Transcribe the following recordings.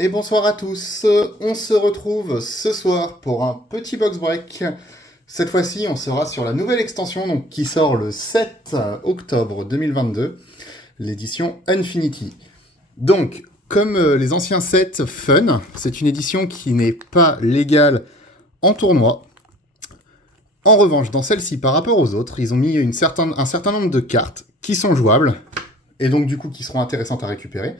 Et bonsoir à tous, on se retrouve ce soir pour un petit box break. Cette fois-ci, on sera sur la nouvelle extension donc, qui sort le 7 octobre 2022, l'édition Infinity. Donc, comme les anciens sets Fun, c'est une édition qui n'est pas légale en tournoi. En revanche, dans celle-ci, par rapport aux autres, ils ont mis un certain nombre de cartes qui sont jouables, et donc du coup qui seront intéressantes à récupérer.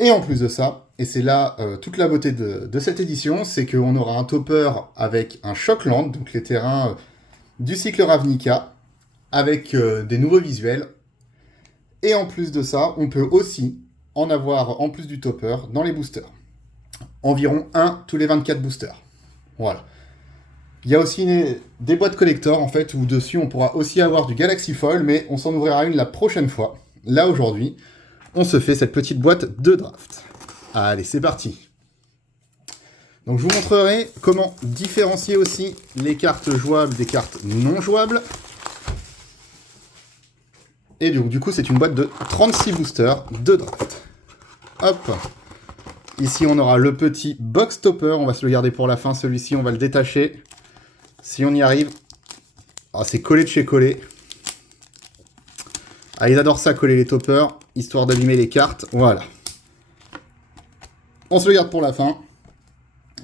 Et en plus de ça, et c'est là toute la beauté de cette édition, c'est qu'on aura un topper avec un Shockland, donc les terrains du cycle Ravnica, avec des nouveaux visuels. Et en plus de ça, on peut aussi en avoir, en plus du topper, dans les boosters. Environ un tous les 24 boosters. Voilà. Il y a aussi des boîtes collector, en fait, où dessus on pourra aussi avoir du Galaxy Foil, mais on s'en ouvrira une la prochaine fois. Là, aujourd'hui, on se fait cette petite boîte de draft. Allez, c'est parti. Donc je vous montrerai comment différencier aussi les cartes jouables des cartes non jouables. Et du coup, c'est une boîte de 36 boosters de draft. Hop. Ici, on aura le petit box topper. On va se le garder pour la fin. Celui-ci, on va le détacher. Si on y arrive. Ah, c'est collé de chez collé. Ah, ils adorent ça, coller les toppers, histoire d'abîmer les cartes. Voilà. On se le garde pour la fin.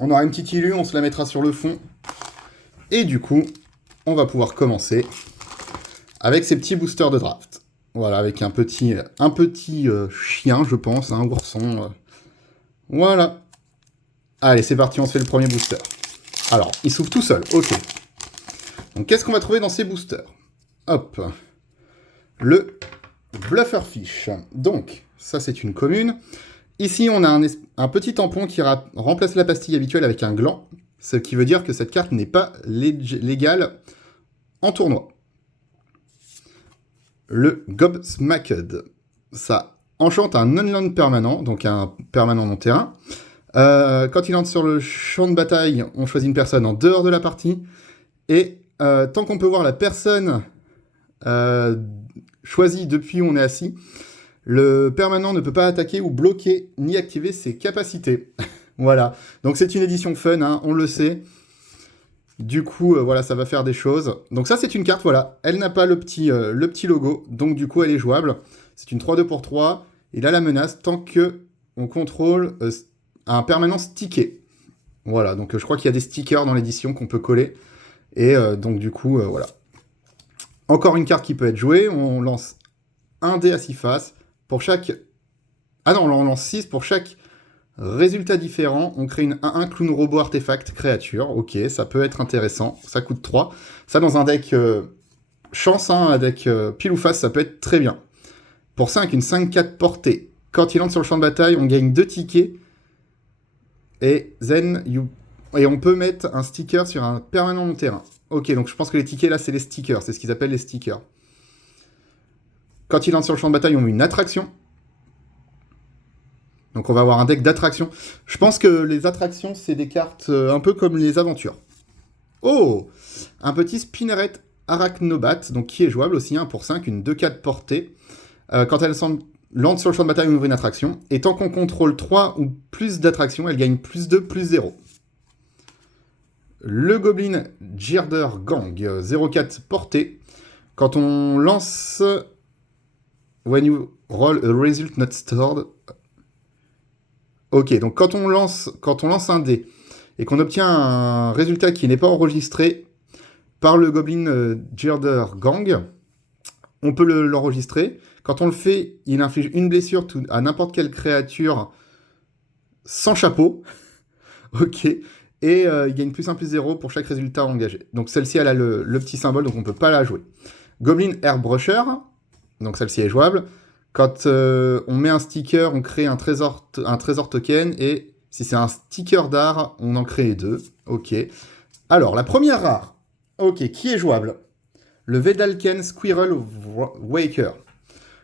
On aura une petite illu, on se la mettra sur le fond. Et du coup, on va pouvoir commencer avec ces petits boosters de draft. Voilà, avec un petit chien, je pense, un ourson. Voilà. Allez, c'est parti, on se fait le premier booster. Alors, il s'ouvre tout seul, ok. Donc, qu'est-ce qu'on va trouver dans ces boosters? Hop. Le Blufferfish. Donc, ça, c'est une commune. Ici, on a un petit tampon qui remplace la pastille habituelle avec un gland, ce qui veut dire que cette carte n'est pas légale en tournoi. Le Gobsmacked. Ça enchante un non-land permanent, donc un permanent non-terrain. Quand il entre sur le champ de bataille, on choisit une personne en dehors de la partie. Et tant qu'on peut voir la personne choisie depuis où on est assis, le permanent ne peut pas attaquer ou bloquer ni activer ses capacités. Voilà. Donc c'est une édition fun, hein, on le sait. Du coup, voilà, ça va faire des choses. Donc ça, c'est une carte, voilà. Elle n'a pas le petit logo, donc du coup, elle est jouable. C'est une 3-2 pour 3. Il a la menace tant que on contrôle un permanent stické. Voilà, donc je crois qu'il y a des stickers dans l'édition qu'on peut coller. Et donc du coup, voilà. Encore une carte qui peut être jouée. On lance un dé à 6 faces. Pour chaque... Ah non, on lance 6 pour chaque résultat différent. On crée une 1-1 clown robot artefact créature. Ok, ça peut être intéressant. Ça coûte 3. Ça, dans un deck chance, hein, un deck pile ou face, ça peut être très bien. Pour 5, une 5-4 portée. Quand il entre sur le champ de bataille, on gagne 2 tickets. Et on peut mettre un sticker sur un permanent non terrain. Ok, donc je pense que les tickets là, c'est les stickers. C'est ce qu'ils appellent les stickers. Quand il entre sur le champ de bataille, on met une attraction. Donc on va avoir un deck d'attraction. Je pense que les attractions, c'est des cartes un peu comme les aventures. Oh, un petit Spinneret Arachnobat, donc qui est jouable aussi, 1 pour 5, une 2-4 portée. Quand elle lance sur le champ de bataille, on ouvre une attraction. Et tant qu'on contrôle 3 ou plus d'attractions, elle gagne plus 2, plus 0. Le Goblin Girder Gang, 0-4 portée. Quand on lance... When you roll a result not stored... Ok, donc quand on lance un dé et qu'on obtient un résultat qui n'est pas enregistré par le Goblin Girder Gang, on peut l'enregistrer. Quand on le fait, il inflige une blessure à n'importe quelle créature sans chapeau. Ok. Et il gagne plus 1, plus 0 pour chaque résultat engagé. Donc celle-ci, elle a le petit symbole, donc on ne peut pas la jouer. Goblin Airbrusher, donc celle-ci est jouable. Quand on met un sticker, on crée un trésor token, et si c'est un sticker d'art, on en crée 2. Ok. Alors, la première rare. Ok, qui est jouable? Le Vedalken Squirrel Waker.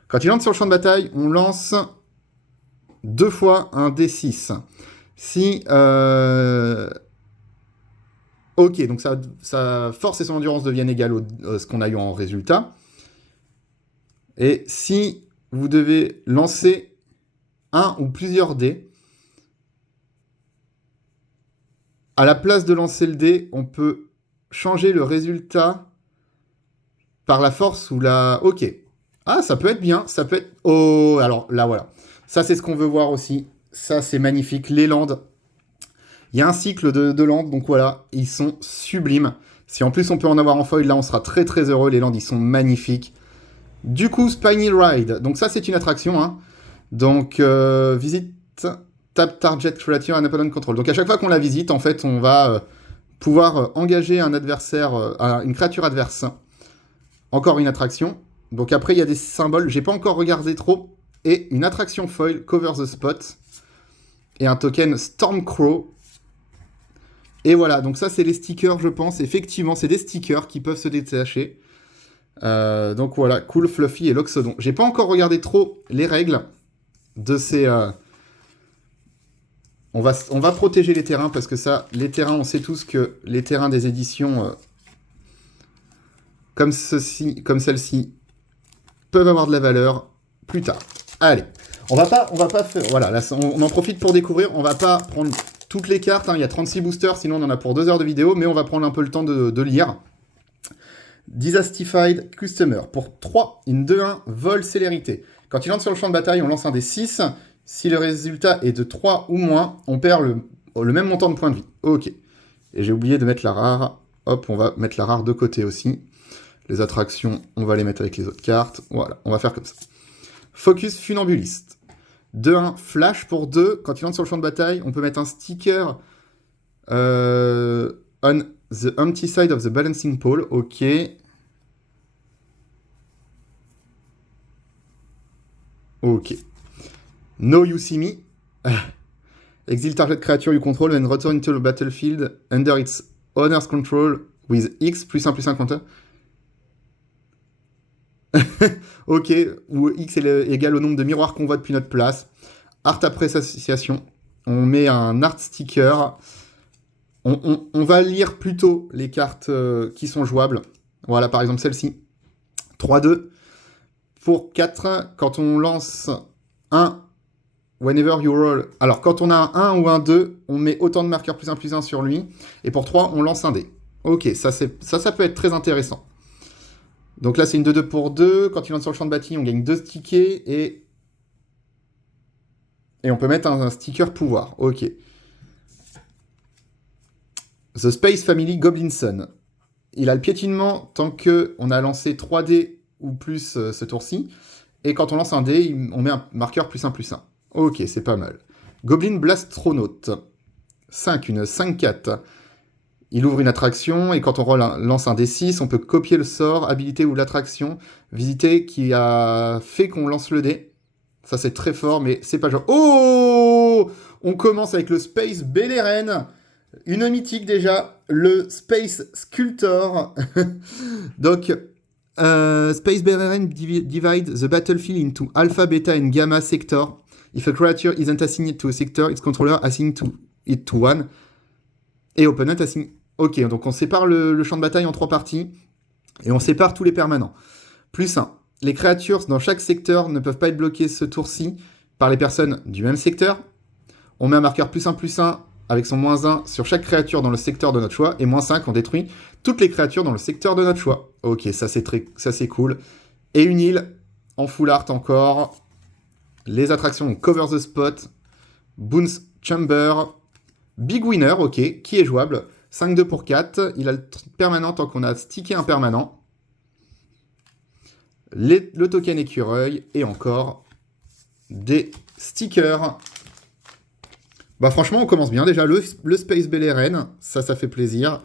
Quand il entre sur le champ de bataille, on lance 2 fois un D6. Si... Ok, donc sa force et son endurance deviennent égales à ce qu'on a eu en résultat. Et si vous devez lancer un ou plusieurs dés, à la place de lancer le dé, on peut changer le résultat par la force ou la... Ok. Ah, ça peut être bien, ça peut être... Oh, alors là, voilà. Ça, c'est ce qu'on veut voir aussi. Ça, c'est magnifique. Les landes. Il y a un cycle de landes, donc voilà. Ils sont sublimes. Si en plus on peut en avoir en foil, là, on sera très très heureux. Les landes, ils sont magnifiques. Du coup, Spiny Ride. Donc ça, c'est une attraction. Hein. Donc, visite... Tap Target Creature and Opponent Control. Donc à chaque fois qu'on la visite, en fait, on va pouvoir engager un adversaire, une créature adverse. Encore une attraction. Donc après, il y a des symboles. J'ai pas encore regardé trop. Et une attraction foil, Cover the Spot. Et un token Stormcrow. Et voilà, donc ça, c'est les stickers, je pense. Effectivement, c'est des stickers qui peuvent se détacher. Donc voilà, Cool, Fluffy et Loxodon. J'ai pas encore regardé trop les règles de ces... On va protéger les terrains parce que ça, les terrains, on sait tous que les terrains des éditions comme celle-ci peuvent avoir de la valeur plus tard. Allez, on va pas faire... Voilà, là, on en profite pour découvrir. On va pas prendre toutes les cartes. Hein, il y a 36 boosters, sinon on en a pour 2 heures de vidéo, mais on va prendre un peu le temps de lire. Disastified Customer. Pour 3, une 2-1, vol célérité. Quand il entre sur le champ de bataille, on lance un des 6. Si le résultat est de 3 ou moins, on perd le même montant de points de vie. Ok. Et j'ai oublié de mettre la rare. Hop, on va mettre la rare de côté aussi. Les attractions, on va les mettre avec les autres cartes. Voilà, on va faire comme ça. Focus Funambuliste. 2-1, flash pour 2. Quand il entre sur le champ de bataille, on peut mettre un sticker on the empty side of the balancing pole. Ok. Ok. No You See Me. Exile target creature you control and return to the battlefield under its owner's control with X plus 1 counter. Ok, où X est égal au nombre de miroirs qu'on voit depuis notre place. Art appréciation. On met un art sticker. On va lire plutôt les cartes qui sont jouables. Voilà, par exemple celle-ci. 3-2. Pour 4, quand on lance un whenever you roll... Alors, quand on a un 1 ou un 2, on met autant de marqueurs plus 1 sur lui. Et pour 3, on lance un dé. Ok, ça peut être très intéressant. Donc là, c'est une 2-2 pour 2. Quand il entre sur le champ de bataille, on gagne 2 tickets. Et on peut mettre un sticker pouvoir. Ok. The Space Family Goblinson. Il a le piétinement tant qu'on a lancé 3 dés ou plus ce tour-ci. Et quand on lance un dé, on met un marqueur plus 1. Ok, c'est pas mal. Goblin Blastronaut. 5, une 5-4. Il ouvre une attraction et quand on lance un D6, on peut copier le sort, habilité ou l'attraction, visiter qui a fait qu'on lance le dé. Ça, c'est très fort, mais c'est pas genre... Oh! On commence avec le Space Beleren. Une mythique déjà, le Space Sculptor. Donc, Space Beleren divide the battlefield into Alpha, Beta and Gamma sector. If a creature isn't assigned to a sector, its controller assign it to one. Et opponent assign... Ok, donc on sépare le champ de bataille en 3 parties. Et on sépare tous les permanents. Plus 1. Les créatures dans chaque secteur ne peuvent pas être bloquées ce tour-ci par les personnes du même secteur. On met un marqueur plus 1 avec son -1 sur chaque créature dans le secteur de notre choix. Et -5, on détruit toutes les créatures dans le secteur de notre choix. Ok, ça c'est cool. Et une île en full art encore. Les attractions Cover the Spot, Boons Chamber, Big Winner, ok, qui est jouable. 5-2 pour 4. Il a le permanent tant qu'on a stické un permanent. Le token écureuil et encore des stickers. Bah franchement, on commence bien. Déjà, le Space Beleren, ça fait plaisir.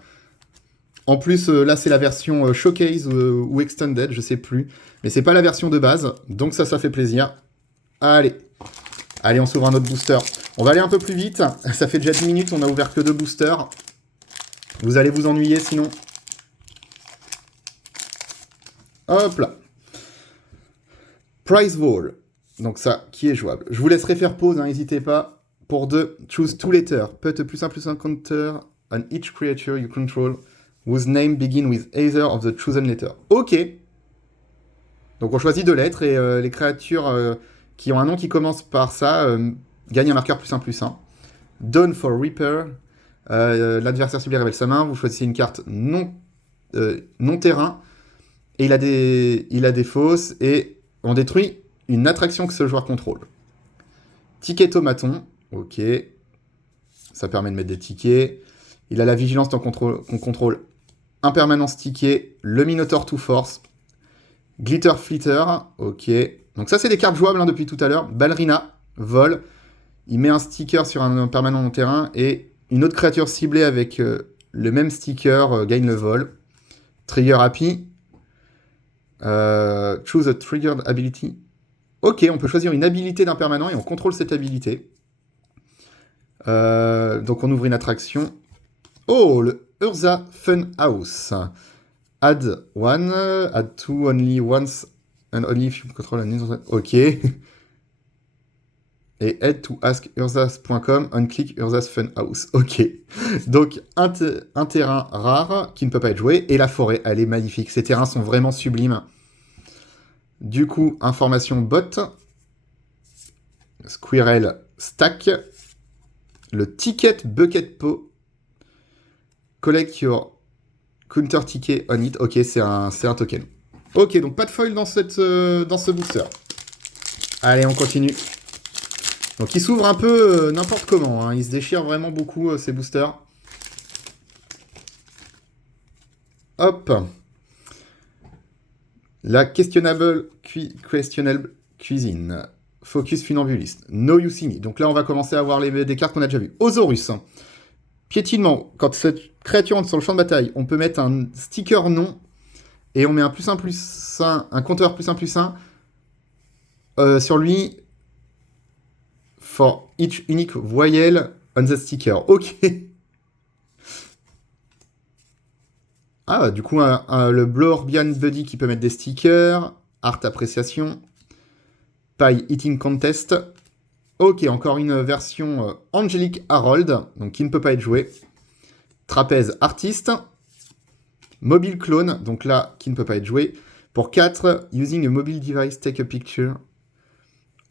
En plus, là, c'est la version Showcase ou Extended, je sais plus. Mais c'est pas la version de base, donc ça fait plaisir. Allez, on s'ouvre un autre booster. On va aller un peu plus vite. Ça fait déjà 10 minutes, on a ouvert que 2 boosters. Vous allez vous ennuyer sinon. Hop là. Prize Wall. Donc ça, qui est jouable. Je vous laisserai faire pause, n'hésitez pas. Pour 2, choose 2 letters. Put a +1/+1 counter on each creature you control whose name begin with either of the chosen letter. Ok. Donc on choisit 2 lettres et les créatures qui ont un nom qui commence par ça gagnent un marqueur +1/+1. Dawn for Reaper. L'adversaire ciblé révèle sa main, vous choisissez une carte non terrain, et il a des fausses, et on détruit une attraction que ce joueur contrôle. Ticket automaton, ok. Ça permet de mettre des tickets. Il a la vigilance tant qu'on contrôle impermanence ticket, le Minotaur to force, Glitter Flitter, ok. Donc ça c'est des cartes jouables hein, depuis tout à l'heure. Ballerina, vol. Il met un sticker sur un permanent non terrain et une autre créature ciblée avec le même sticker gagne le vol. Trigger Happy. Choose a triggered ability. Ok, on peut choisir une habilité d'un permanent et on contrôle cette habilité. Donc on ouvre une attraction. Oh, le Urza Fun House. Add one, add two only once and only if you control an. Ok. Et head to askurzas.com, on click Urza's Fun House. Ok. Donc, un terrain rare qui ne peut pas être joué. Et la forêt, elle est magnifique. Ces terrains sont vraiment sublimes. Du coup, information bot. Squirrel stack. Le ticket bucket pot. Collect your counter ticket on it. Ok, c'est un token. Ok, donc pas de foil dans ce booster. Allez, on continue. Donc il s'ouvre un peu n'importe comment, hein. Il se déchire vraiment beaucoup ces boosters. Hop. La questionable cuisine. Focus funambuliste. No You See Me. Donc là on va commencer à voir des cartes qu'on a déjà vues. Osaurus. Piétinement. Quand cette créature entre sur le champ de bataille, on peut mettre un sticker non. Et on met un +1/+1, un compteur +1/+1 sur lui. For each unique voyelle on the sticker. Ok. Ah, du coup, le Blorbian Buddy qui peut mettre des stickers. Art Appréciation. Pie Eating Contest. Ok, encore une version Angelic Harold, donc qui ne peut pas être jouée. Trapèze Artiste. Mobile Clone, donc là, qui ne peut pas être joué. Pour 4, using a mobile device, take a picture.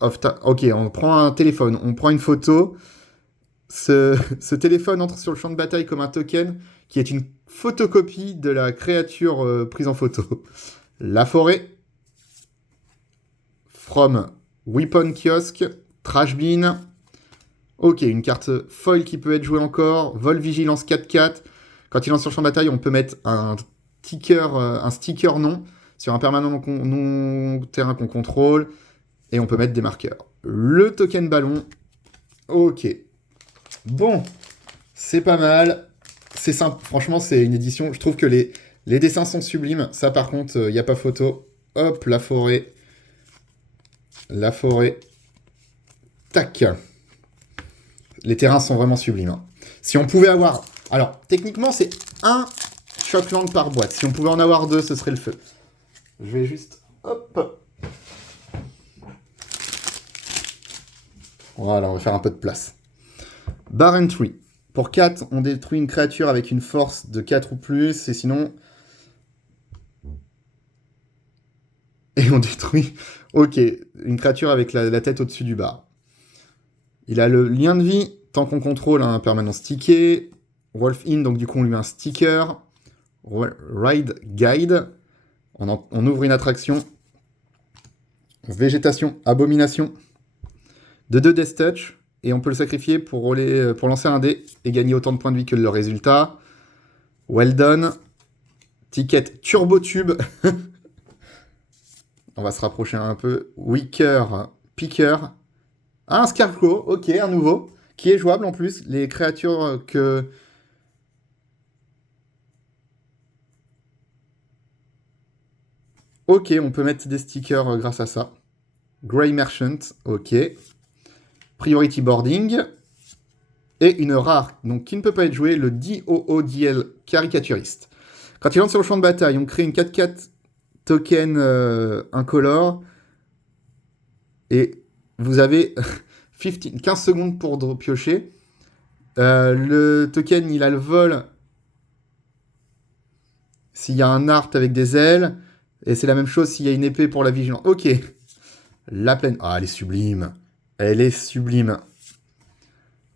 Ok, on prend un téléphone, on prend une photo. Ce téléphone entre sur le champ de bataille comme un token qui est une photocopie de la créature prise en photo. La forêt. From Weapon Kiosk. Trash Bin. Ok, une carte foil qui peut être jouée encore. Vol Vigilance 4/4. Quand il lance sur le champ de bataille, on peut mettre un sticker non sur un permanent non terrain qu'on contrôle. Et on peut mettre des marqueurs. Le token ballon. Ok. Bon. C'est pas mal. C'est simple. Franchement, c'est une édition. Je trouve que les dessins sont sublimes. Ça, par contre, il n'y a pas photo. Hop, la forêt. La forêt. Tac. Les terrains sont vraiment sublimes. Hein. Si on pouvait avoir... Alors, techniquement, c'est un Shockland par boîte. Si on pouvait en avoir 2, ce serait le feu. Je vais juste... Hop. Voilà, on va faire un peu de place. Bar Entry. Pour 4, on détruit une créature avec une force de 4 ou plus, et sinon... Et on détruit... Ok, une créature avec la tête au-dessus du bar. Il a le lien de vie, tant qu'on contrôle un permanent stické. Wolf In, donc du coup on lui met un sticker. Ride Guide. On ouvre une attraction. Végétation, Abomination. De 2 Death Touch, et on peut le sacrifier pour lancer un dé et gagner autant de points de vie que le résultat. Well done. Ticket Turbo Tube. On va se rapprocher un peu. Weaker Picker. Ah, un Scarecrow, ok, un nouveau, qui est jouable en plus. Les créatures que... Ok, on peut mettre des stickers grâce à ça. Grey Merchant, ok. Priority Boarding, et une rare, donc qui ne peut pas être jouée, le DOODL Caricaturiste. Quand il entre sur le champ de bataille, on crée une 4/4 token incolore, et vous avez 15 secondes pour piocher. Le token, il a le vol s'il y a un art avec des ailes, et c'est la même chose s'il y a une épée pour la vigilance. Ok, la plaine, ah, elle est sublime. Elle est sublime.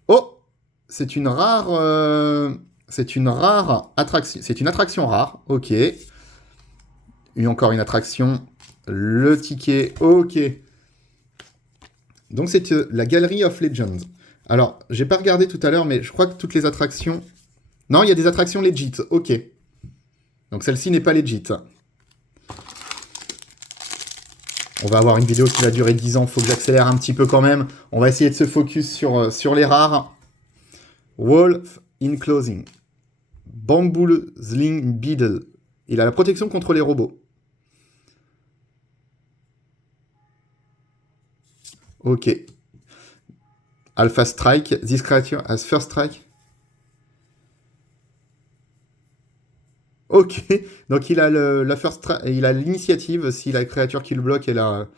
Oh! c'est une rare... c'est une rare attraction. C'est une attraction rare. Ok. Encore une attraction. Le ticket. Ok. Donc c'est la Gallery of Legends. Alors, j'ai pas regardé tout à l'heure, mais je crois que toutes les attractions... Non, il y a des attractions legit. Ok. Donc celle-ci n'est pas legit. On va avoir une vidéo qui va durer 10 ans. Faut que j'accélère un petit peu quand même. On va essayer de se focus sur les rares. Wolf in Closing. Bamboo Sling Beetle. Il a la protection contre les robots. Ok. Alpha Strike. This creature has first strike. Ok. Donc il a la first il a l'initiative. Si la créature qui le bloque, elle a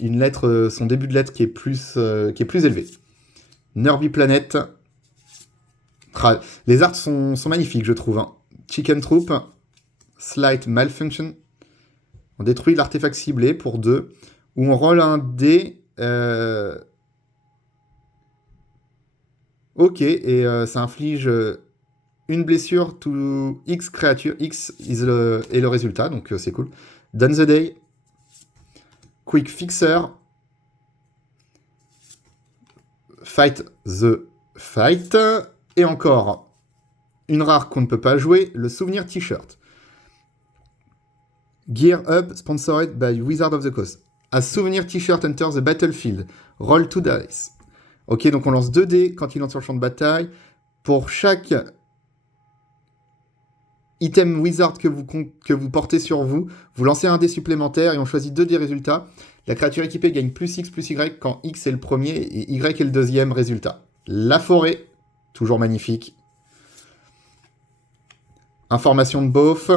une lettre, son début de lettre qui est plus élevé. Nervy Planet. Les arts sont magnifiques, je trouve. Hein. Chicken Troop. Slight Malfunction. On détruit l'artefact ciblé pour 2. Ou on roll un dé. Ok, et ça inflige une blessure to X créature. X est le résultat, donc c'est cool. Done the Day. Quick Fixer. Fight the Fight. Et encore une rare qu'on ne peut pas jouer, le Souvenir T-shirt. Gear Up, sponsored by Wizard of the Coast. A Souvenir T-shirt enters the battlefield. Roll 2 dice. Ok, donc on lance 2 dés quand il entre sur le champ de bataille. Pour chaque item Wizard que vous portez sur vous, vous lancez un dé supplémentaire et on choisit 2 des résultats. La créature équipée gagne plus X plus Y quand X est le premier et Y est le deuxième résultat. La forêt, toujours magnifique. Information de beauf.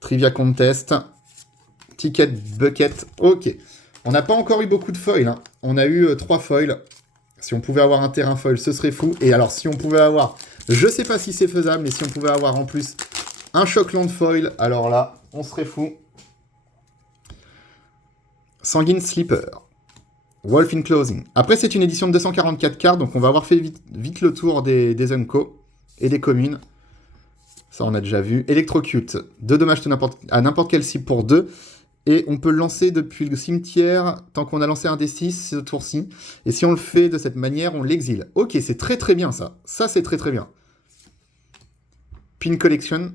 Trivia Contest. Ticket Bucket. Ok. On n'a pas encore eu beaucoup de foils. Hein. On a eu 3 foils. Si on pouvait avoir un terrain foil, ce serait fou. Et alors, si on pouvait avoir... Je sais pas si c'est faisable, mais si on pouvait avoir en plus un Shockland foil, alors là, on serait fou. Sanguine Sleeper. Wolf in Closing. Après, c'est une édition de 244 cartes, donc on va avoir fait vite le tour des Unco et des communes. Ça, on a déjà vu. Electrocute. 2 dommages à n'importe quelle cible pour 2. Et on peut le lancer depuis le cimetière tant qu'on a lancé un D6 ce tour-ci. Et si on le fait de cette manière, on l'exile. Ok, c'est très très bien ça. Ça, c'est très très bien. Pin Collection.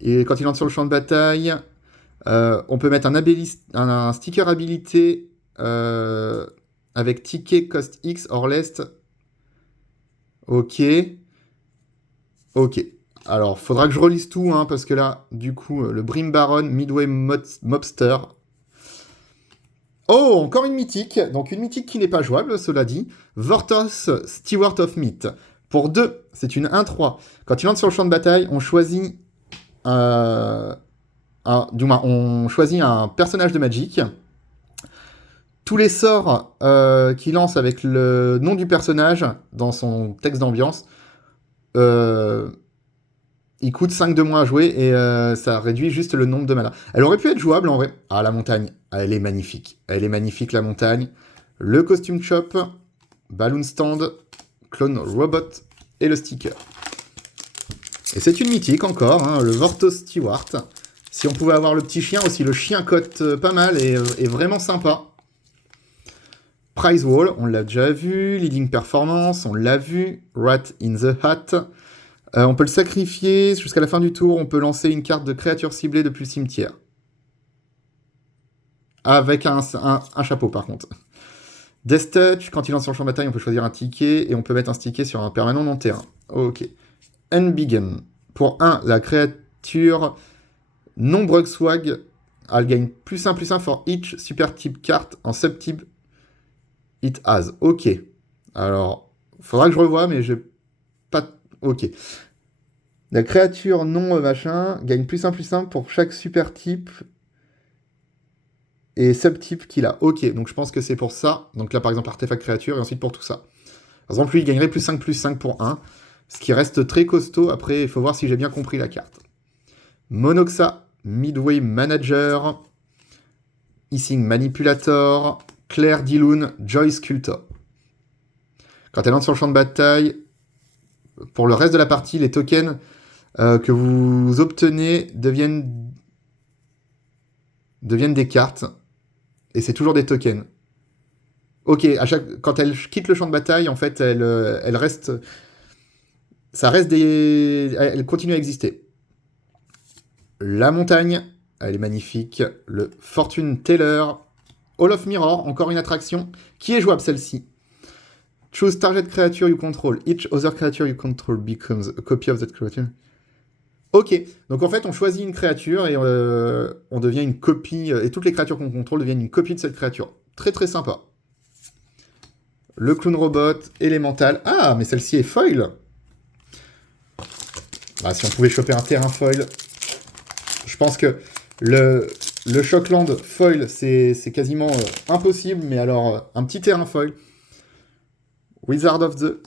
Et quand il entre sur le champ de bataille, on peut mettre un sticker habilité avec ticket cost X or less. Ok. Ok. Alors, faudra que je relise tout, hein, parce que là, du coup, le Brim Baron, Midway Mobster. Oh, encore une mythique. Donc, une mythique qui n'est pas jouable, cela dit. Vortos, Steward of Meat. Pour 2, c'est une 1-3. Quand il entre sur le champ de bataille, on choisit on choisit un personnage de Magic. Tous les sorts qu'il lance avec le nom du personnage dans son texte d'ambiance, il coûte 5 de moins à jouer et ça réduit juste le nombre de mana. Elle aurait pu être jouable en vrai. Ah, la montagne, elle est magnifique. Elle est magnifique, la montagne. Le costume shop, balloon stand, clone robot et le sticker. Et c'est une mythique encore, hein, le Vortos Steward. Si on pouvait avoir le petit chien aussi, le chien cote pas mal et est vraiment sympa. Prize Wall, on l'a déjà vu. Leading Performance, on l'a vu. Rat in the Hat. On peut le sacrifier jusqu'à la fin du tour. On peut lancer une carte de créature ciblée depuis le cimetière. Avec un chapeau, par contre. Death Touch, quand il lance sur le champ de bataille, on peut choisir un ticket et on peut mettre un ticket sur un permanent non-terrain. Ok. Unbegin. Pour 1, la créature non-Brugswag, elle gagne +1/+1 for each super type carte en subtype it has. Ok. Alors, faudra que je revoie, mais j'ai pas... Ok. La créature non machin gagne +1/+1 pour chaque super type et subtype qu'il a. Ok, donc je pense que c'est pour ça. Donc là, par exemple, artefact créature et ensuite pour tout ça. Par exemple, lui, il gagnerait +5/+5 pour 1. Ce qui reste très costaud. Après, il faut voir si j'ai bien compris la carte. Monoxa, Midway Manager, Hissing Manipulator, Claire Diloon, Joy Sculptor. Quand elle entre sur le champ de bataille, pour le reste de la partie, les tokens que vous obtenez deviennent des cartes. Et c'est toujours des tokens. Ok, quand elle quitte le champ de bataille, en fait, elle reste... Ça reste des... Elle continue à exister. La montagne, elle est magnifique. Le Fortune Teller. Hall of Mirror, encore une attraction. Qui est jouable, celle-ci? Choose target creature you control. Each other creature you control becomes a copy of that creature. Ok, donc en fait, on choisit une créature et on devient une copie. Et toutes les créatures qu'on contrôle deviennent une copie de cette créature. Très très sympa. Le clown robot, élémental. Ah, mais celle-ci est foil. Bah, si on pouvait choper un terrain foil. Je pense que le Shockland foil, c'est quasiment impossible. Mais alors, un petit terrain foil. Wizard of the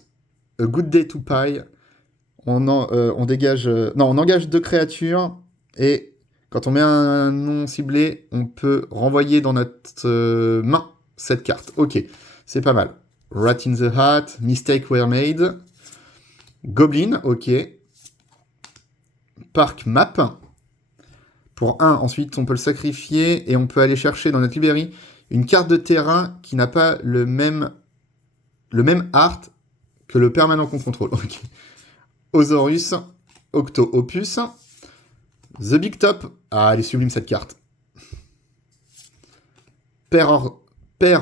A Good Day to Pie. On dégage... non, on engage 2 créatures. Et quand on met un nom ciblé, on peut renvoyer dans notre main cette carte. Ok, c'est pas mal. Rat in the Hat, Mistake Were Made, Goblin, ok. Park Map. Pour 1, ensuite on peut le sacrifier et on peut aller chercher dans notre librairie une carte de terrain qui n'a pas le même art que le permanent qu'on contrôle. Okay. Osaurus, Octo Opus, The Big Top. Ah, elle est sublime cette carte. Pair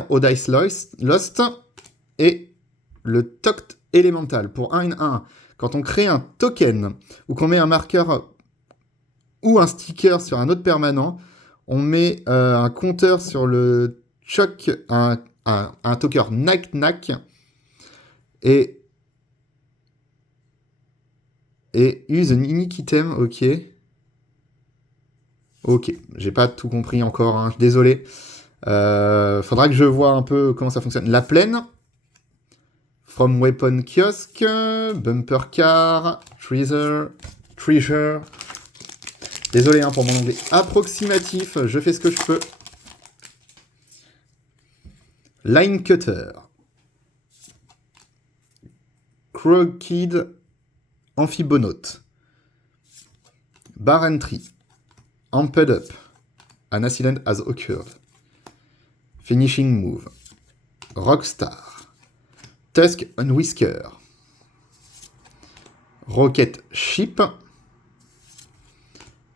of Dice Lost. Et le Toct Elemental pour 1 in 1. Quand on crée un token ou qu'on met un marqueur ou un sticker sur un autre permanent, on met un compteur sur le choc, un token Knack et use an unique item, ok. Ok, j'ai pas tout compris encore, hein, désolé. Faudra que je vois un peu comment ça fonctionne. La plaine. From Weapon Kiosk, Bumper Car, Treasure. Désolé hein, pour mon anglais approximatif, je fais ce que je peux. Line Cutter. Crooked Amphibonaut. Bar Entry. Amped Up. An accident has occurred. Finishing Move. Rockstar. Tusk and Whisker. Rocket Ship.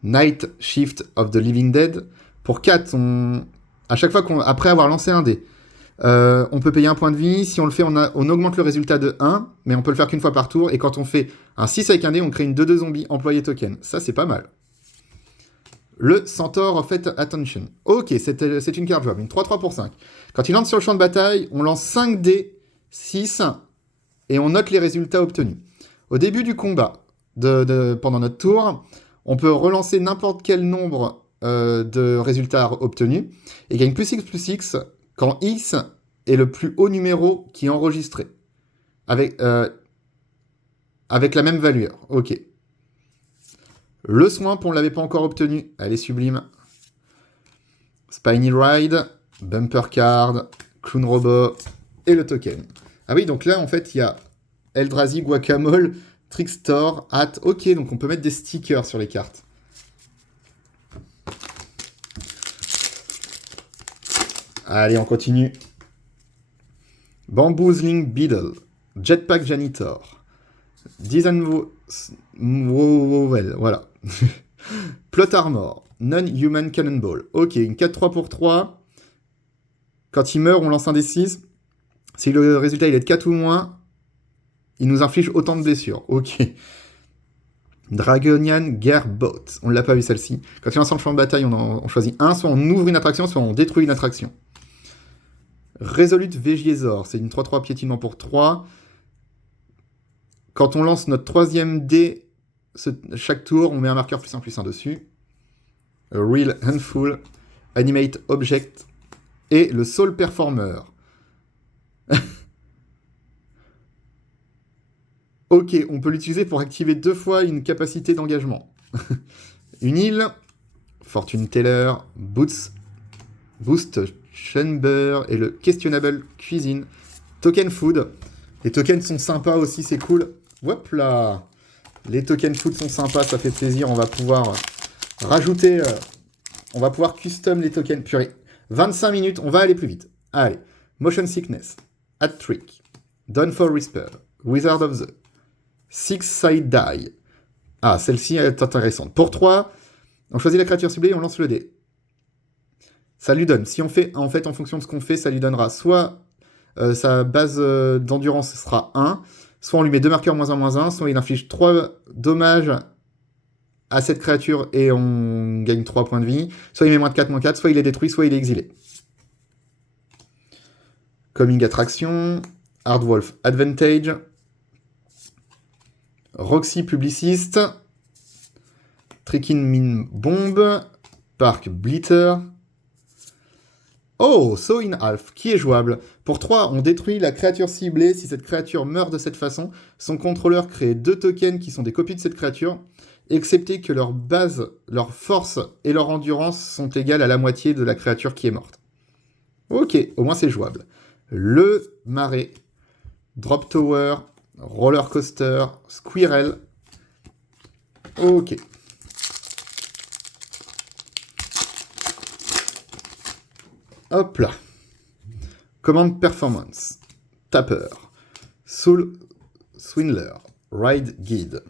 Night Shift of the Living Dead. Pour 4, à chaque fois après avoir lancé un dé, on peut payer un point de vie. Si on le fait, on augmente le résultat de 1, mais on peut le faire qu'une fois par tour. Et quand on fait un 6 avec un dé, on crée une 2-2 zombie employé token. Ça, c'est pas mal. Le Centaur of Attention. Ok, c'est une carte jouable. Une 3-3 pour 5. Quand il entre sur le champ de bataille, on lance 5 dés 6 et on note les résultats obtenus. Au début du combat, pendant notre tour, on peut relancer n'importe quel nombre de résultats obtenus et gagne +6/+6 quand X est le plus haut numéro qui est enregistré. Avec la même valeur. Ok. Le Swamp, on ne l'avait pas encore obtenu. Elle est sublime. Spiny Ride, Bumper Card, Clown Robot et le token. Ah oui, donc là, en fait, il y a Eldrazi, Guacamole, Trickstor, Hat. Ok, donc on peut mettre des stickers sur les cartes. Allez, on continue. Bamboozling Beetle, Jetpack Janitor, Dizenwell, voilà. Plot Armor, Non-Human Cannonball. Ok, une 4-3 pour 3. Quand il meurt, on lance un D6. Si le résultat il est de 4 ou moins, il nous inflige autant de blessures. Ok. Dragonian Gearbot. On ne l'a pas vu celle-ci. Quand il lance en champ de bataille, on choisit un. Soit on ouvre une attraction, soit on détruit une attraction. Resolute Vegiezor. C'est une 3-3 piétinement pour 3. Quand on lance notre 3e dé, chaque tour, on met un marqueur +1/+1 dessus. A Real Handful. Animate Object. Et le Soul Performer. Ok, on peut l'utiliser pour activer 2 fois une capacité d'engagement. Une île, Fortune Teller, Boost Chamber et le Questionable Cuisine, Token Food. Les tokens sont sympas aussi, c'est cool. Hop là. Les tokens foot sont sympas, ça fait plaisir. On va pouvoir rajouter... on va pouvoir custom les tokens. Purée. 25 minutes, on va aller plus vite. Allez. Motion Sickness. Hat Trick. Done for Whisper. Wizard of the... Six Side Die. Ah, celle-ci est intéressante. Pour 3, on choisit la créature ciblée et on lance le dé. Ça lui donne. Si on fait, en fait, en fonction de ce qu'on fait, ça lui donnera soit sa base d'endurance sera 1, soit on lui met 2 marqueurs -1/-1, soit il inflige 3 dommages à cette créature et on gagne 3 points de vie, soit il met moins de 4/-4, soit il est détruit, soit il est exilé. Coming Attraction, Hardwolf Advantage, Roxy Publiciste, Tricking Mine Bomb, Park Blitter. Oh, So in Half, qui est jouable. Pour 3, on détruit la créature ciblée. Si cette créature meurt de cette façon, son contrôleur crée 2 tokens qui sont des copies de cette créature, excepté que leur base, leur force et leur endurance sont égales à la moitié de la créature qui est morte. Ok, au moins c'est jouable. Le Marais, Drop Tower, Roller Coaster, Squirrel. Ok. Hop là. Command Performance. Tapper. Soul Swindler. Ride Guide.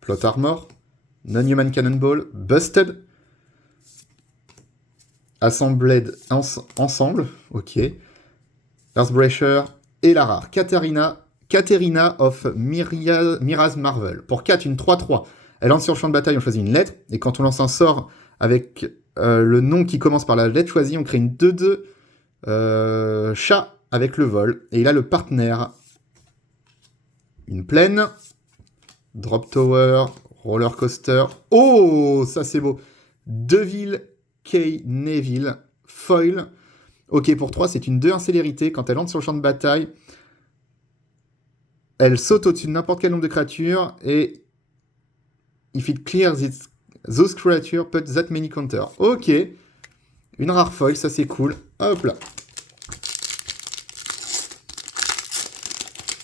Plot Armor. Non-Human Cannonball. Busted. Assembled ensemble. Ok. Earthbreacher. Et la rare. Katerina of Miraz Marvel. Pour 4, une 3/3. Elle entre sur le champ de bataille, on choisit une lettre. Et quand on lance un sort avec le nom qui commence par la lettre choisie, on crée une 2/2 chat avec le vol. Et il a le partenaire. Une plaine. Drop Tower. Roller Coaster. Oh, ça c'est beau. Devil K. Neville. Foil. Ok, pour 3, c'est une 2/1 célérité. Quand elle entre sur le champ de bataille, elle saute au-dessus de n'importe quel nombre de créatures et if it clears those creatures put that many counter. Ok. Une rare foil, ça c'est cool. Hop là.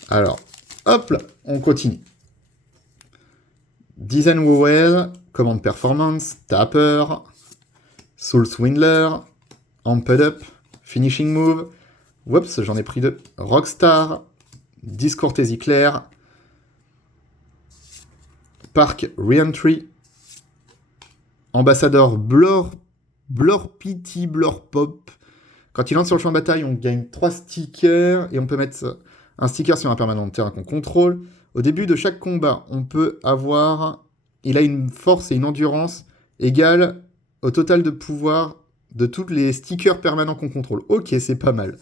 Alors, hop là, on continue. Design Wowell, Command Performance, Tapper, Soul Swindler, Amped Up, Finishing Move, Whoops, j'en ai pris 2, Rockstar, Discourtesy Claire, Park Reentry, Ambassadeur Blur Pity, Blur Pop. Quand il entre sur le champ de bataille, on gagne 3 stickers et on peut mettre un sticker sur un permanent de terrain qu'on contrôle. Au début de chaque combat, on peut avoir... Il a une force et une endurance égales au total de pouvoir de tous les stickers permanents qu'on contrôle. Ok, c'est pas mal.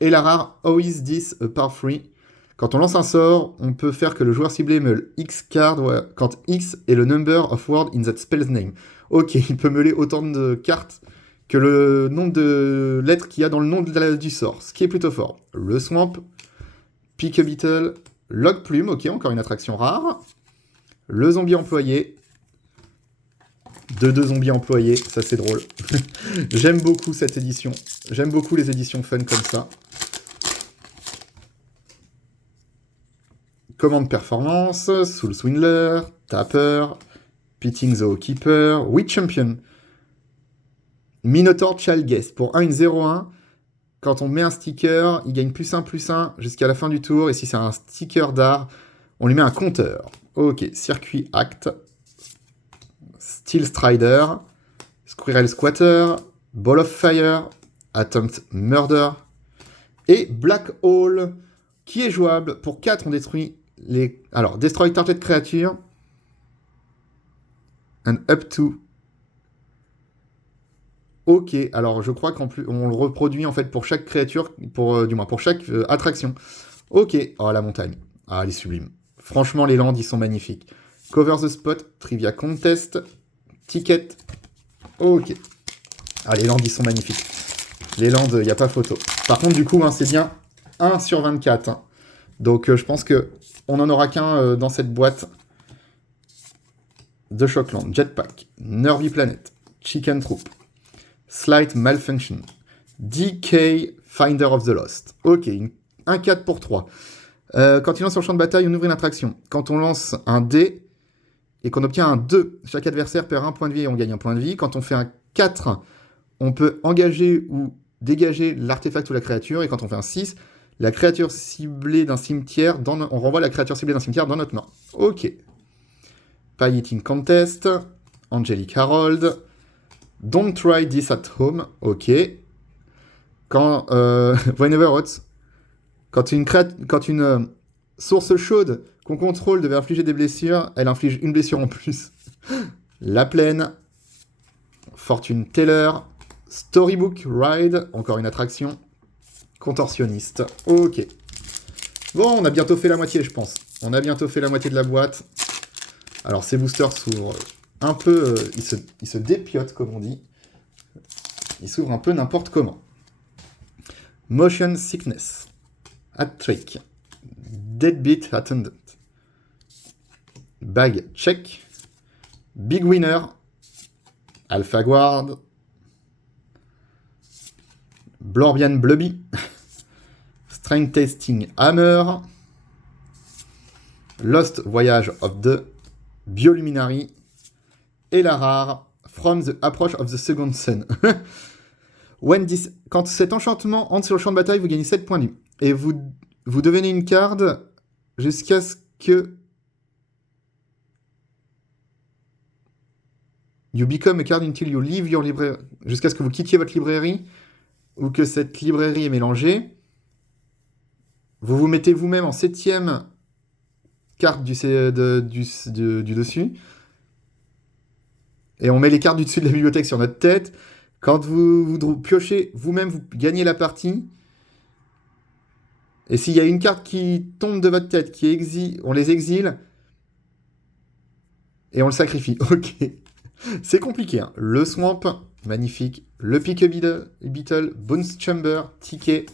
Et la rare, How is this a par free? Quand on lance un sort, on peut faire que le joueur ciblé meule X card quand X est le number of words in that spell's name. Ok, il peut meuler autant de cartes que le nombre de lettres qu'il y a dans le nom du sort, ce qui est plutôt fort. Le Swamp, Pick a Beetle, Log Plume, ok, encore une attraction rare. Le zombie employé. 2 zombies employés, ça c'est drôle. J'aime beaucoup cette édition. J'aime beaucoup les éditions fun comme ça. Command Performance, Soul Swindler, Tapper, Pitting the Keeper, Witch Champion. Minotaur Child Guest. Pour 1, une 0-1. Quand on met un sticker, il gagne +1/+1 jusqu'à la fin du tour. Et si c'est un sticker d'art, on lui met un compteur. Ok, Circuit Act. Steel Strider. Squirrel Squatter. Ball of Fire. Attempt Murder. Et Black Hole, qui est jouable. Pour 4, on détruit les... Alors, Destroy Target Creature. And up to... Ok, alors je crois qu'en plus on le reproduit en fait pour chaque créature, du moins pour chaque attraction. Ok, oh la montagne, ah elle est sublime. Franchement les lands ils sont magnifiques. Cover the Spot, Trivia Contest, Ticket. Ok, ah les lands ils sont magnifiques. Les lands, il n'y a pas photo. Par contre du coup hein, c'est bien 1 sur 24. Hein. Donc je pense que on n'en aura qu'un dans cette boîte. The Shockland, Jetpack, Nervy Planet, Chicken Troop. Slight Malfunction. DK Finder of the Lost. Ok, Un 4 pour 3. Quand il lance sur le champ de bataille, on ouvre une attraction. Quand on lance un dé et qu'on obtient un 2, chaque adversaire perd un point de vie et on gagne un point de vie. Quand on fait un 4, on peut engager ou dégager l'artefact ou la créature. Et quand on fait un 6, la créature ciblée d'un cimetière, on renvoie la créature ciblée d'un cimetière dans notre main. Ok. Pie Eating Contest, Angelic Harold, Don't Try This at Home, ok. Quand Whenever Hot, quand une source chaude qu'on contrôle devait infliger des blessures, elle inflige une blessure en plus. La Plaine, Fortune Teller, Storybook Ride, encore une attraction, Contorsionniste, ok. Bon, on a bientôt fait la moitié, je pense. On a bientôt fait la moitié de la boîte. Alors, ces boosters s'ouvrent un peu... ils se dépiotent, comme on dit. Ils s'ouvrent un peu n'importe comment. Motion Sickness. Hat-trick. Deadbeat Attendant. Bag check. Big Winner. Alpha Guard. Blorbian Blubby. Strength Testing Hammer. Lost Voyage of the Bioluminary. Et la rare From the Approach of the Second Sun. Quand cet enchantement entre sur le champ de bataille, vous gagnez 7 points de vie. Et vous devenez une carte jusqu'à ce que... You become a card until you leave your library. Jusqu'à ce que vous quittiez votre librairie ou que cette librairie est mélangée. Vous vous mettez vous-même en 7e carte du dessus. Et on met les cartes du dessus de la bibliothèque sur notre tête. Quand vous piochez vous-même, vous gagnez la partie. Et s'il y a une carte qui tombe de votre tête, on les exile. Et on le sacrifie. Ok. C'est compliqué. Hein. Le Swamp, magnifique. Le Pick Beetle, Bones Chamber, Ticket.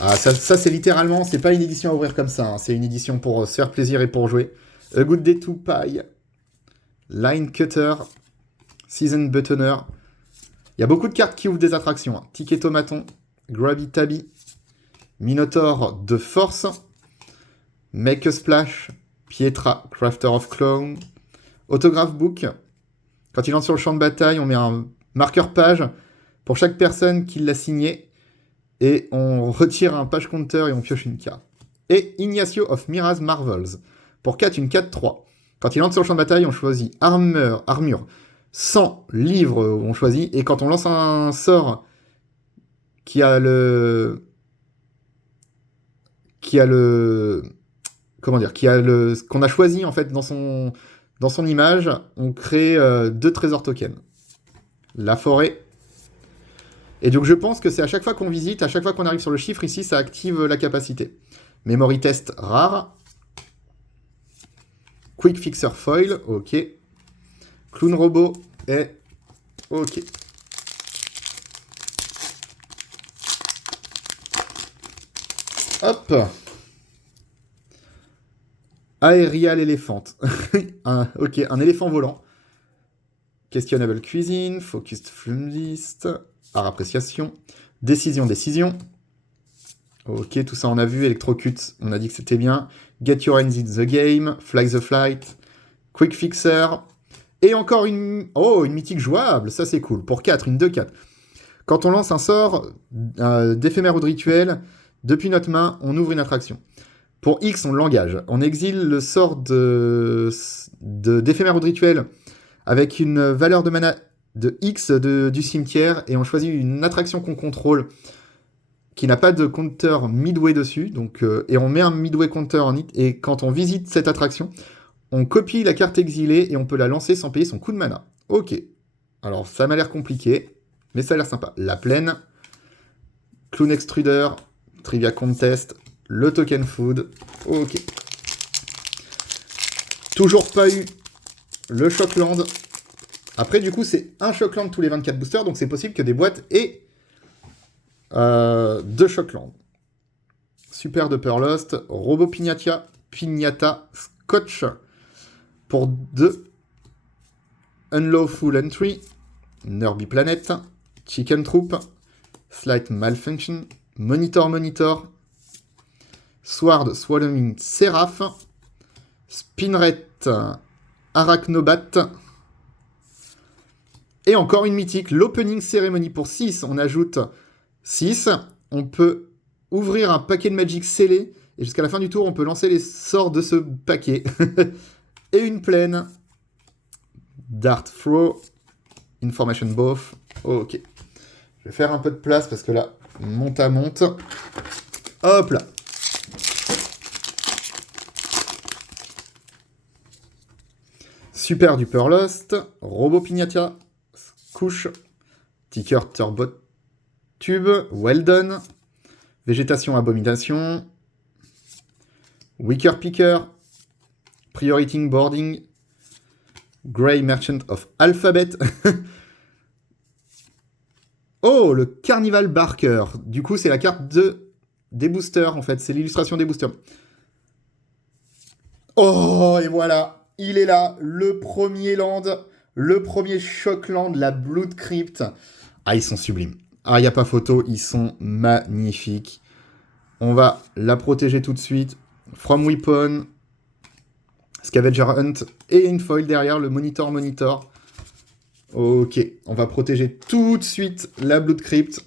Ah, ça c'est littéralement, c'est pas une édition à ouvrir comme ça. Hein. C'est une édition pour se faire plaisir et pour jouer. A Good Day to Pie, Line Cutter, Season Buttoner. Il y a beaucoup de cartes qui ouvrent des attractions. Hein. Ticket Tomaton, Grabby Tabby, Minotaur de Force, Make a Splash, Pietra, Crafter of Clown, Autograph Book. Quand il entre sur le champ de bataille, on met un marqueur page pour chaque personne qui l'a signé. Et on retire un page counter et on pioche une carte. Et Ignacio of Mira's Marvels. Pour 4, une 4-3. Quand il entre sur le champ de bataille, on choisit armure, 100 livres, on choisit. Et quand on lance un sort qui a ce qu'on a choisi en fait dans son image, on crée 2 trésors tokens. La forêt. Et donc je pense que c'est à chaque fois qu'on visite, à chaque fois qu'on arrive sur le chiffre ici, ça active la capacité. Memory Test rare. Quick Fixer Foil, ok. Clown Robot est ok. Hop. Aerial Elephant. Ok, un éléphant volant. Questionable Cuisine, Focused Film List, Art Appréciation, Décision. Ok, tout ça on a vu, Electrocute, on a dit que c'était bien. Get Your Hands in the Game, Fly the Flight, Quick Fixer, et encore une mythique jouable, ça c'est cool, pour 4, une 2-4. Quand on lance un sort d'éphémère ou de rituel, depuis notre main, on ouvre une attraction. Pour X, on l'engage. On exile le sort d'éphémère ou de rituel avec une valeur de mana de X du cimetière, et on choisit une attraction qu'on contrôle qui n'a pas de compteur midway dessus, donc, et on met un midway compteur en it, et quand on visite cette attraction, on copie la carte exilée et on peut la lancer sans payer son coût de mana. Ok. Alors, ça m'a l'air compliqué, mais ça a l'air sympa. La Plaine, Clown Extruder, Trivia Contest, le Token Food, ok. Toujours pas eu le Shockland. Après, du coup, c'est un Shockland tous les 24 boosters, donc c'est possible que des boîtes aient 2 Shockland. Super de Lost, Robot Pignata, Scotch pour 2. Unlawful Entry, Nerby Planet, Chicken Troop, Slight Malfunction, Monitor, Sword Swallowing Seraph, Spinret Arachnobat, et encore une mythique, l'Opening Ceremony pour 6. On ajoute 6. On peut ouvrir un paquet de Magic scellé, et jusqu'à la fin du tour, on peut lancer les sorts de ce paquet. Et une plaine. Dart Throw, Information Buff. Ok. Je vais faire un peu de place parce que là, monte. Hop là. Super Duper Lost, Robo Pignata, Couche, Ticker Turbo Tube, Well Done, Végétation Abomination, Wicker Picker, Priority Boarding, Grey Merchant of Alphabet. Oh, le Carnival Barker. Du coup, c'est la carte des boosters, en fait. C'est l'illustration des boosters. Oh, et voilà. Il est là, le premier land, le premier Shock Land, la Blood Crypt. Ah, ils sont sublimes. Ah, il n'y a pas photo, ils sont magnifiques. On va la protéger tout de suite. From Weapon, Scavenger Hunt et une foil derrière, le Monitor. Ok, on va protéger tout de suite la Blood Crypt.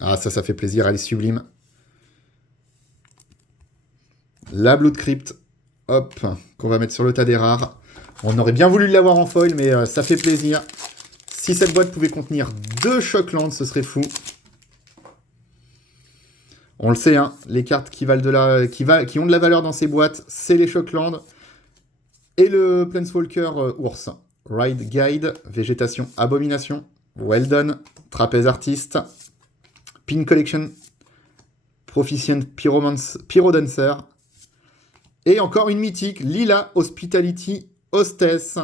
Ah, ça fait plaisir, elle est sublime. La Blood Crypt, hop, qu'on va mettre sur le tas des rares. On aurait bien voulu l'avoir en foil, mais ça fait plaisir. Si cette boîte pouvait contenir 2 Shocklands, ce serait fou. On le sait, hein, les cartes qui ont de la valeur dans ces boîtes, c'est les Shocklands. Et le Planeswalker Ours. Ride Guide, Végétation Abomination, Well Done, Trapeze Artist, Pin Collection, Proficient Pyrodancer, et encore une mythique, Lila Hospitality Hostess.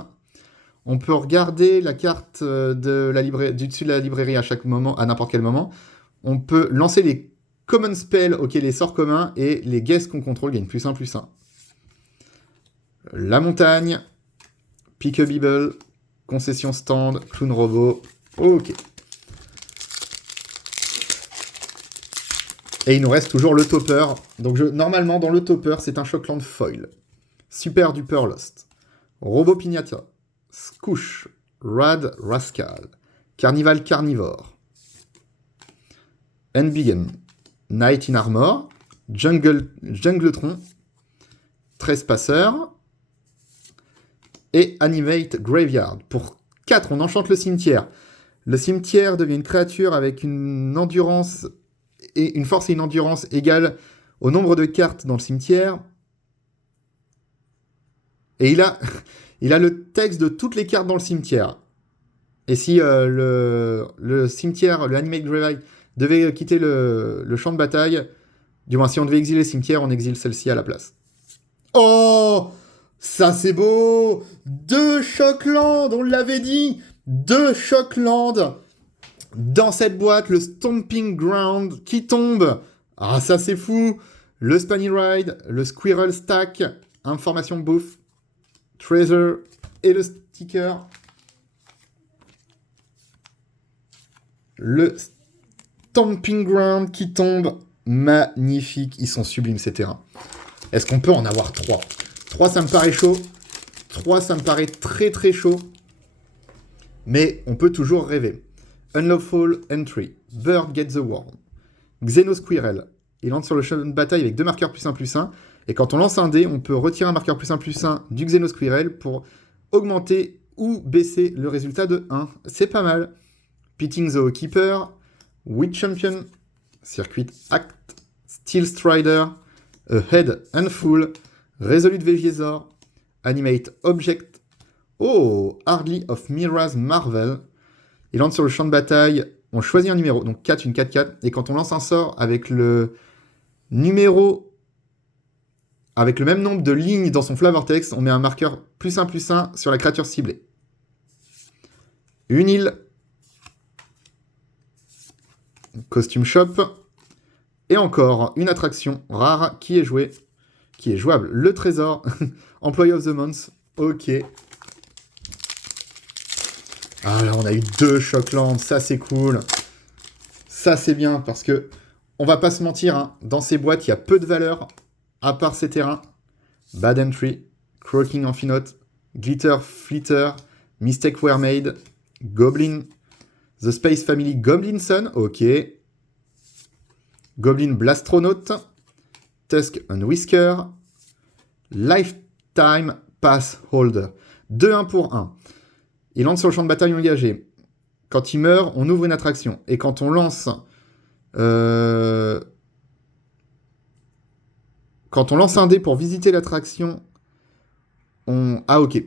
On peut regarder la carte du dessus de la librairie à chaque moment, à n'importe quel moment. On peut lancer les Common Spells, ok, les sorts communs, et les guests qu'on contrôle gagnent +1/+1. La montagne, Pick a Bible, Concession Stand, Clown Robot, ok. Et il nous reste toujours le topper. Donc normalement, dans le topper, c'est un Shockland foil. Super Duper Lost, Robo Pignata, Scoosh, Rad Rascal, Carnival Carnivore, Enbigen, Knight in Armor, Jungletron, Trespasser, et Animate Graveyard. Pour 4, on enchante le cimetière. Le cimetière devient une créature avec une endurance et une force et une endurance égales au nombre de cartes dans le cimetière. Et il a le texte de toutes les cartes dans le cimetière. Et si le cimetière, le Animate Graveyard, devait quitter le champ de bataille, du moins si on devait exiler le cimetière, on exile celle-ci à la place. Oh, ça c'est beau! 2 Shocklands, on l'avait dit! 2 Shocklands dans cette boîte, le Stomping Ground qui tombe. Ah, ça c'est fou! Le Spiny Ride, le Squirrel Stack, Information Buff, Treasure et le sticker. Le Stomping Ground qui tombe. Magnifique, ils sont sublimes ces terrains. Est-ce qu'on peut en avoir 3? 3, ça me paraît chaud. 3, ça me paraît très très chaud. Mais on peut toujours rêver. Unlawful Entry, Bird Get the World, Xenosquirrel. Il entre sur le champ de bataille avec 2 marqueurs +1/+1. Et quand on lance un dé, on peut retirer un marqueur +1/+1 du Xenosquirel pour augmenter ou baisser le résultat de 1. C'est pas mal. Pitting the Keeper, Witch Champion, Circuit Act, Steel Strider, A Head and Full, Resolute Vegiezor, Animate Object, oh, Hardly of Mira's Marvel. Il entre sur le champ de bataille, on choisit un numéro, donc 4, une 4-4, et quand on lance un sort avec le numéro, avec le même nombre de lignes dans son flavor text, on met un marqueur +1/+1 sur la créature ciblée. Une île, Costume Shop, et encore une attraction rare qui est jouable. Le trésor, Employee of the Month, ok. Ah là, on a eu 2 Shocklands, ça c'est cool. Ça c'est bien, parce que, on va pas se mentir, hein, dans ces boîtes, il y a peu de valeur, à part ces terrains. Bad Entry, Croaking Amphinote, Glitter Flitter, Mistake Were Made, Goblin, The Space Family Goblin Sun, ok. Goblin Blastronaut, Tusk and Whisker, Lifetime Pass Holder. 2-1 pour 1. Il entre sur le champ de bataille engagé. Quand il meurt, on ouvre une attraction. Et quand on lance... Quand on lance un dé pour visiter l'attraction, on... Ah, ok.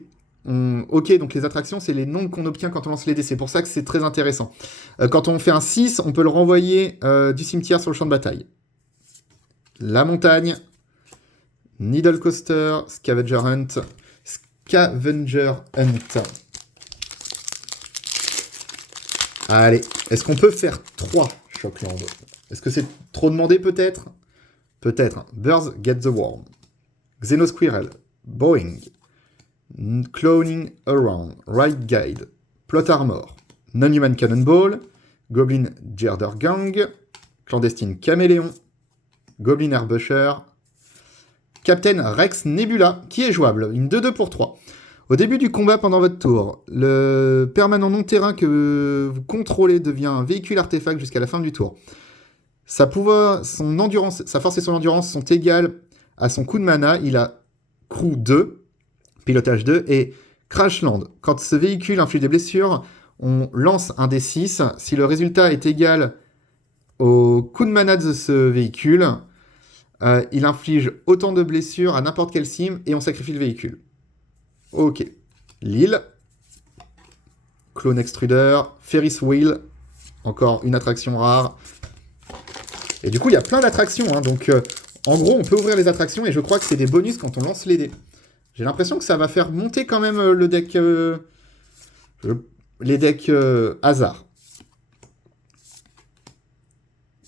Ok, donc les attractions, c'est les noms qu'on obtient quand on lance les dés. C'est pour ça que c'est très intéressant. Quand on fait un 6, on peut le renvoyer du cimetière sur le champ de bataille. La montagne, Needle Coaster, Scavenger Hunt, Scavenger Hunt. Allez, est-ce qu'on peut faire 3 Shockland? Est-ce que c'est trop demandé peut-être? Peut-être. Birds Get the Worm, Xenosquirrel, Boeing, Cloning Around, Ride Guide, Plot Armor, Non-Human Cannonball, Goblin Gerder Gang, Clandestine Caméléon, Goblin Airbusher, Captain Rex Nebula, qui est jouable, une 2-2 pour 3. Au début du combat pendant votre tour, le permanent non-terrain que vous contrôlez devient un véhicule artefact jusqu'à la fin du tour. Sa force et son endurance sont égales à son coût de mana. Il a crew 2, pilotage 2 et crash land. Quand ce véhicule inflige des blessures, on lance un D6. Si le résultat est égal au coût de mana de ce véhicule, il inflige autant de blessures à n'importe quelle sim et on sacrifie le véhicule. Ok. L'île. Clone Extruder. Ferris Wheel. Encore une attraction rare. Et du coup, il y a plein d'attractions. Hein, donc, en gros, on peut ouvrir les attractions et je crois que c'est des bonus quand on lance les dés. J'ai l'impression que ça va faire monter quand même le deck... les decks hasard.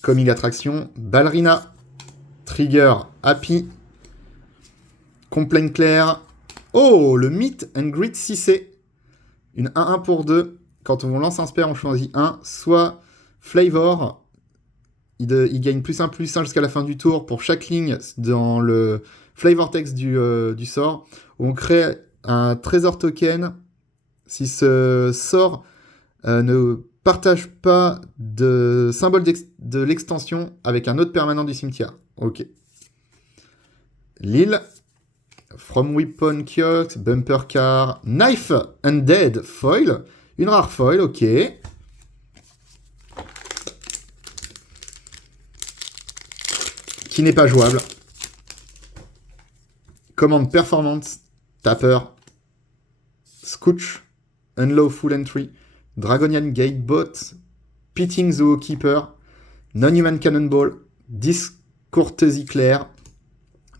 Comic Attraction. Ballerina. Trigger Happy. Complaint Claire. Oh, le Meet and Greet 6C. Une 1-1 pour 2. Quand on lance un spare, on choisit 1. Soit Flavor. Il gagne +1/+1 jusqu'à la fin du tour pour chaque ligne dans le flavor text du sort. On crée un trésor token. Si ce sort ne partage pas de symbole de l'extension avec un autre permanent du cimetière. Ok. L'île. From Weapon Kiosk, Bumper Car, Knife Undead Foil. Une rare foil, ok. Qui n'est pas jouable. Commande Performance, Tapper, Scooch, Unlawful Entry, Dragonian Gatebot, Pitting Zookeeper, Non-Human Cannonball, Discourtesy Claire,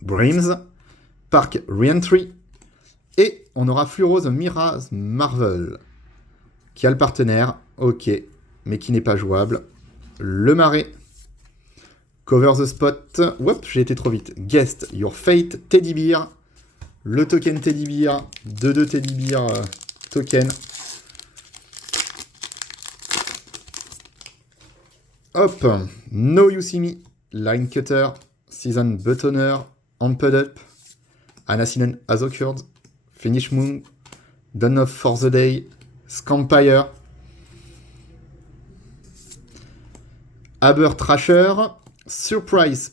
Brims, Park Reentry, et on aura Fluorose Miraz Marvel, qui a le partenaire, ok, mais qui n'est pas jouable. Le Marais, Cover the Spot, whoop, j'ai été trop vite. Guest Your Fate, Teddy Bear, le token Teddy Bear, 2-2 Teddy Bear token. Hop, No You See Me, Line Cutter, Season Buttoner, Amped Up, Anacinen Has Occurred, Finish Moon, Done Off for the Day, Scampire, Aber Trasher, Surprise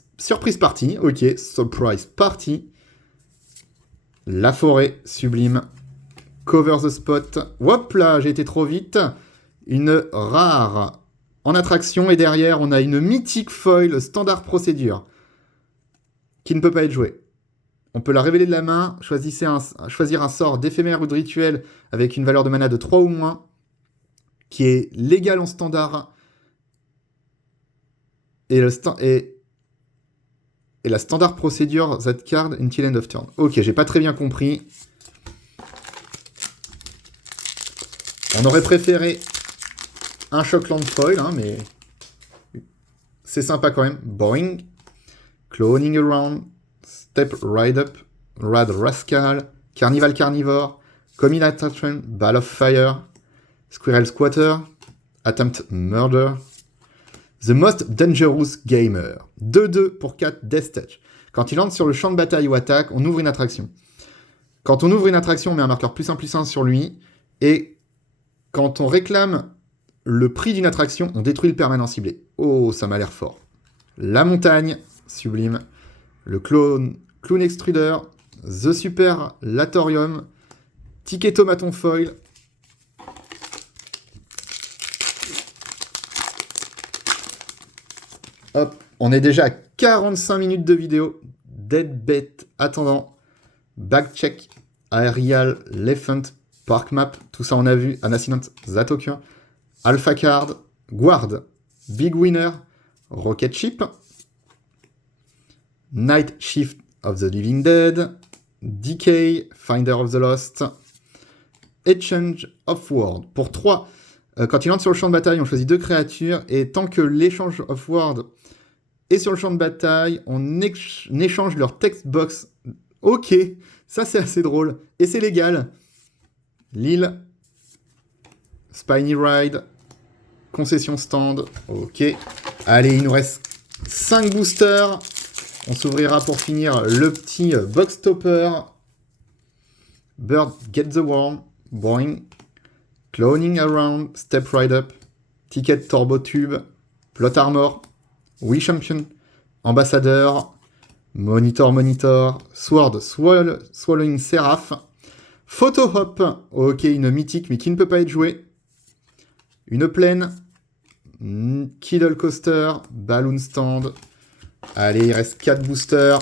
Party, ok, Surprise Party, La Forêt, Sublime, Cover the Spot, hop là, j'ai été trop vite, une rare en attraction, et derrière, on a une mythique foil standard procédure, qui ne peut pas être jouée. On peut la révéler de la main, choisir un sort d'éphémère ou de rituel avec une valeur de mana de 3 ou moins, qui est légal en standard, et la standard procédure that card until end of turn. Ok, j'ai pas très bien compris. On aurait préféré un Shockland foil, hein, mais c'est sympa quand même. Boring, Cloning Around, Step Ride Up, Rad Rascal, Carnival Carnivore, Combination, Ball of Fire, Squirrel Squatter, Attempt Murder, The Most Dangerous Gamer, 2-2 pour 4 Death Touch. Quand il entre sur le champ de bataille ou attaque, on ouvre une attraction. Quand on ouvre une attraction, on met un marqueur +1/+1 sur lui, et quand on réclame le prix d'une attraction, on détruit le permanent ciblé. Oh, ça m'a l'air fort. La montagne, sublime. Le clown extruder, The Super Latorium, Ticket Tomaton Foil. Hop, on est déjà à 45 minutes de vidéo. Dead Bet attendant. Backcheck, Aerial, Elephant, Park Map, tout ça on a vu. Anaccident, Zatokuin, Alpha Card, Guard, Big Winner, Rocket Ship, Night Shift of the Living Dead, Decay, Finder of the Lost, Exchange of Word. Pour 3, quand il entre sur le champ de bataille, on choisit 2 créatures, et tant que l'échange of Word est sur le champ de bataille, on échange leur text box. Ok, ça c'est assez drôle, et c'est légal. Lille, Spiny Ride, concession stand, ok. Allez, il nous reste 5 boosters. On s'ouvrira pour finir le petit box topper. Bird Get the Worm, Boing, Cloning Around, Step Right Up, Ticket Turbo Tube, Plot Armor, Wii Champion, Ambassadeur, Monitor, Sword, Swallowing Seraph, Photo Hop, ok, une mythique mais qui ne peut pas être jouée, une plaine, Kiddle Coaster, Balloon Stand. Allez, il reste 4 boosters.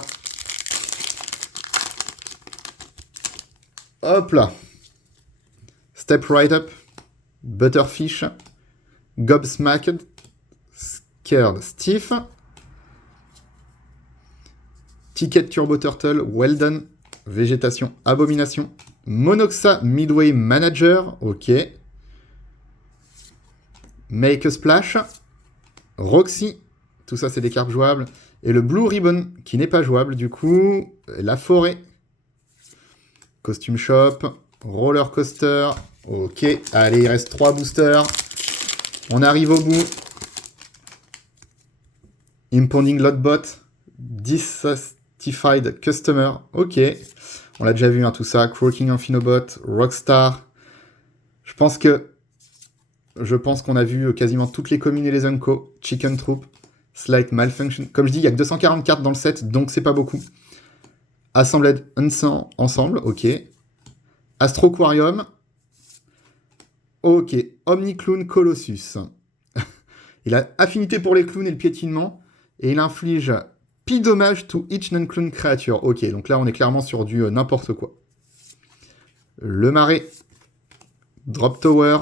Hop là. Step Right Up, Butterfish, Gobsmacked, Scared Stiff, Ticket Turbo Turtle, Well Done, Végétation Abomination, Monoxa Midway Manager, ok. Make a Splash, Roxy, tout ça c'est des cartes jouables, et le Blue Ribbon qui n'est pas jouable du coup, la forêt, Costume Shop, Roller Coaster, ok, allez il reste 3 boosters, on arrive au bout, Impounding Lotbot, Dissatisfied Customer, ok, on l'a déjà vu tout ça, Croaking Amphinobot, Rockstar, je pense qu'on a vu quasiment toutes les communes et les Unco, Chicken Troop, Slight Malfunction. Comme je dis, il n'y a que 240 cartes dans le set, donc c'est pas beaucoup. Assembled Ensemble, ok. Astroquarium, ok. Omniclown Colossus. Il a affinité pour les clowns et le piétinement, et il inflige Pi dommage to each non-clown creature. Ok, donc là on est clairement sur du n'importe quoi. Le Marais, Drop Tower,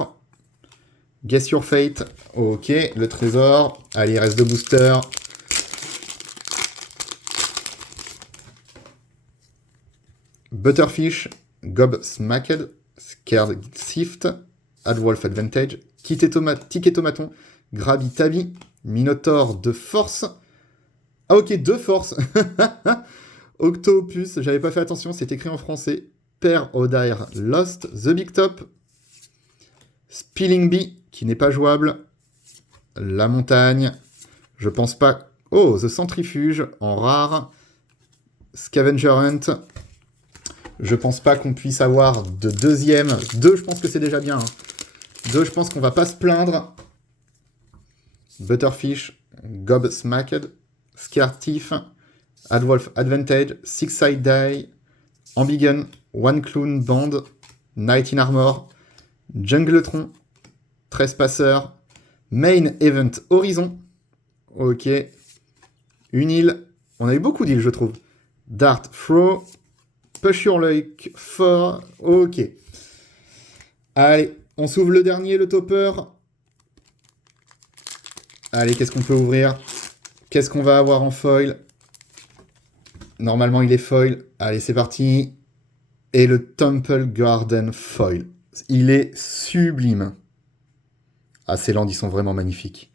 Guess Your Fate, ok, le trésor, allez, il reste 2 boosters. Butterfish, Gobsmacked, Scared Sift, Adwolf Advantage, Ticket Tomaton, Grabby Tabby, Minotaur de Force. Ah ok, 2 forces. Octopus, j'avais pas fait attention, c'est écrit en français. Père Odair Lost, The Big Top, Spilling Bee, qui n'est pas jouable. La montagne, je pense pas. Oh, The Centrifuge, en rare. Scavenger Hunt. Je pense pas qu'on puisse avoir de deuxième. 2, je pense que c'est déjà bien. 2, je pense qu'on va pas se plaindre. Butterfish, Gobsmacked, Scaretiff, Adwolf Advantage, Six Side Die, Ambigun, One Clown Band, Knight in Armor, Jungletron, Trespasser, Main Event Horizon, ok, une île, on a eu beaucoup d'îles je trouve, Dart Throw, Push Your Luck, Fort, ok. Allez, on s'ouvre le dernier, le topper. Allez, qu'est-ce qu'on peut ouvrir? Qu'est-ce qu'on va avoir en foil? Normalement, il est foil. Allez, c'est parti. Et le Temple Garden foil. Il est sublime. Ah, ces landes, ils sont vraiment magnifiques.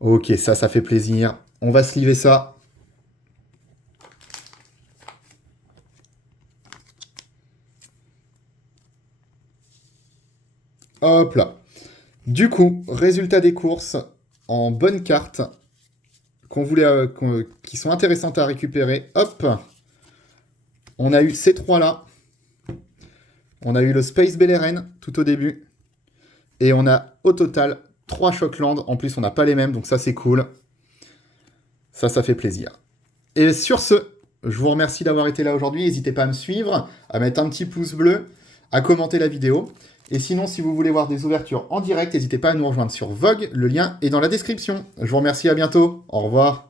Ok, ça fait plaisir. On va sliver ça. Hop là. Du coup, résultat des courses en bonnes cartes qui sont intéressantes à récupérer. Hop, on a eu ces trois-là. On a eu le Space Beleren tout au début. Et on a au total 3 Shockland. En plus, on n'a pas les mêmes, donc ça c'est cool. Ça fait plaisir. Et sur ce, je vous remercie d'avoir été là aujourd'hui. N'hésitez pas à me suivre, à mettre un petit pouce bleu, à commenter la vidéo. Et sinon, si vous voulez voir des ouvertures en direct, n'hésitez pas à nous rejoindre sur Vogue. Le lien est dans la description. Je vous remercie, à bientôt. Au revoir.